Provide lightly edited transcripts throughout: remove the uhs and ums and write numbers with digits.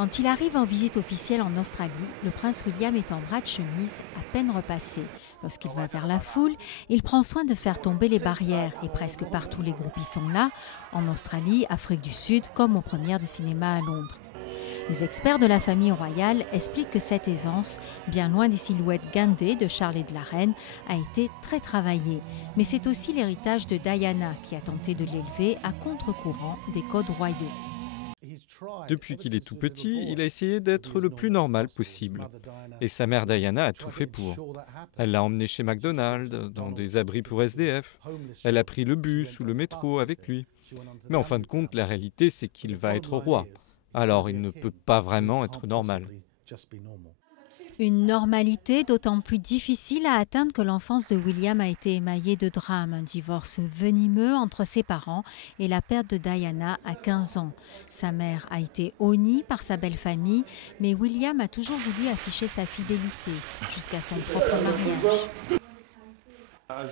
Quand il arrive en visite officielle en Australie, le prince William est en bras de chemise à peine repassé. Lorsqu'il va vers la foule, il prend soin de faire tomber les barrières et presque partout les groupies sont là, en Australie, Afrique du Sud, comme aux premières de cinéma à Londres. Les experts de la famille royale expliquent que cette aisance, bien loin des silhouettes guindées de Charles et de la reine, a été très travaillée. Mais c'est aussi l'héritage de Diana qui a tenté de l'élever à contre-courant des codes royaux. Depuis qu'il est tout petit, il a essayé d'être le plus normal possible. Et sa mère Diana a tout fait pour. Elle l'a emmené chez McDonald's, dans des abris pour SDF. Elle a pris le bus ou le métro avec lui. Mais en fin de compte, la réalité, c'est qu'il va être roi. Alors il ne peut pas vraiment être normal. Une normalité d'autant plus difficile à atteindre que l'enfance de William a été émaillée de drames. Un divorce venimeux entre ses parents et la perte de Diana à 15 ans. Sa mère a été honnie par sa belle famille, mais William a toujours voulu afficher sa fidélité jusqu'à son propre mariage.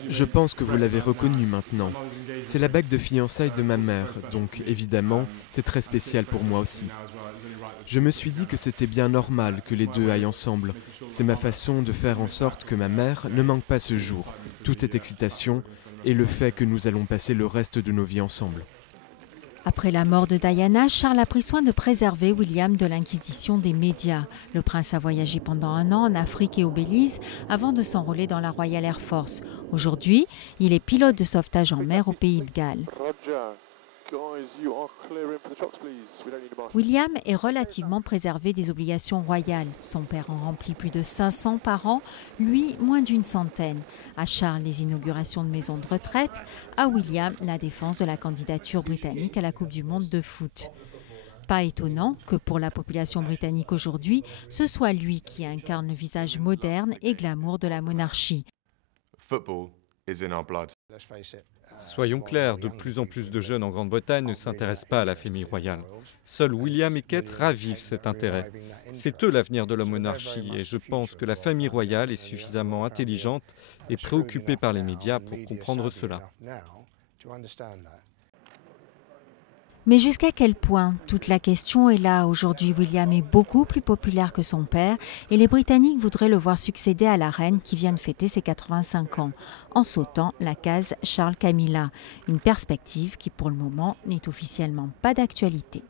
Je pense que vous l'avez reconnu maintenant. C'est la bague de fiançailles de ma mère, donc évidemment, c'est très spécial pour moi aussi. Je me suis dit que c'était bien normal que les deux aillent ensemble. C'est ma façon de faire en sorte que ma mère ne manque pas ce jour, toute cette excitation et le fait que nous allons passer le reste de nos vies ensemble. Après la mort de Diana, Charles a pris soin de préserver William de l'inquisition des médias. Le prince a voyagé pendant 1 an en Afrique et au Belize avant de s'enrôler dans la Royal Air Force. Aujourd'hui, il est pilote de sauvetage en mer au Pays de Galles. William est relativement préservé des obligations royales. Son père en remplit plus de 500 par an, lui moins d'une centaine. À Charles, les inaugurations de maisons de retraite. À William, la défense de la candidature britannique à la Coupe du Monde de foot. Pas étonnant que pour la population britannique aujourd'hui, ce soit lui qui incarne le visage moderne et glamour de la monarchie. Football is in our blood. Soyons clairs, de plus en plus de jeunes en Grande-Bretagne ne s'intéressent pas à la famille royale. Seuls William et Kate ravivent cet intérêt. C'est eux l'avenir de la monarchie et je pense que la famille royale est suffisamment intelligente et préoccupée par les médias pour comprendre cela. Mais jusqu'à quel point? Toute la question est là. Aujourd'hui, William est beaucoup plus populaire que son père et les Britanniques voudraient le voir succéder à la reine qui vient de fêter ses 85 ans, en sautant la case Charles Camilla. Une perspective qui, pour le moment, n'est officiellement pas d'actualité.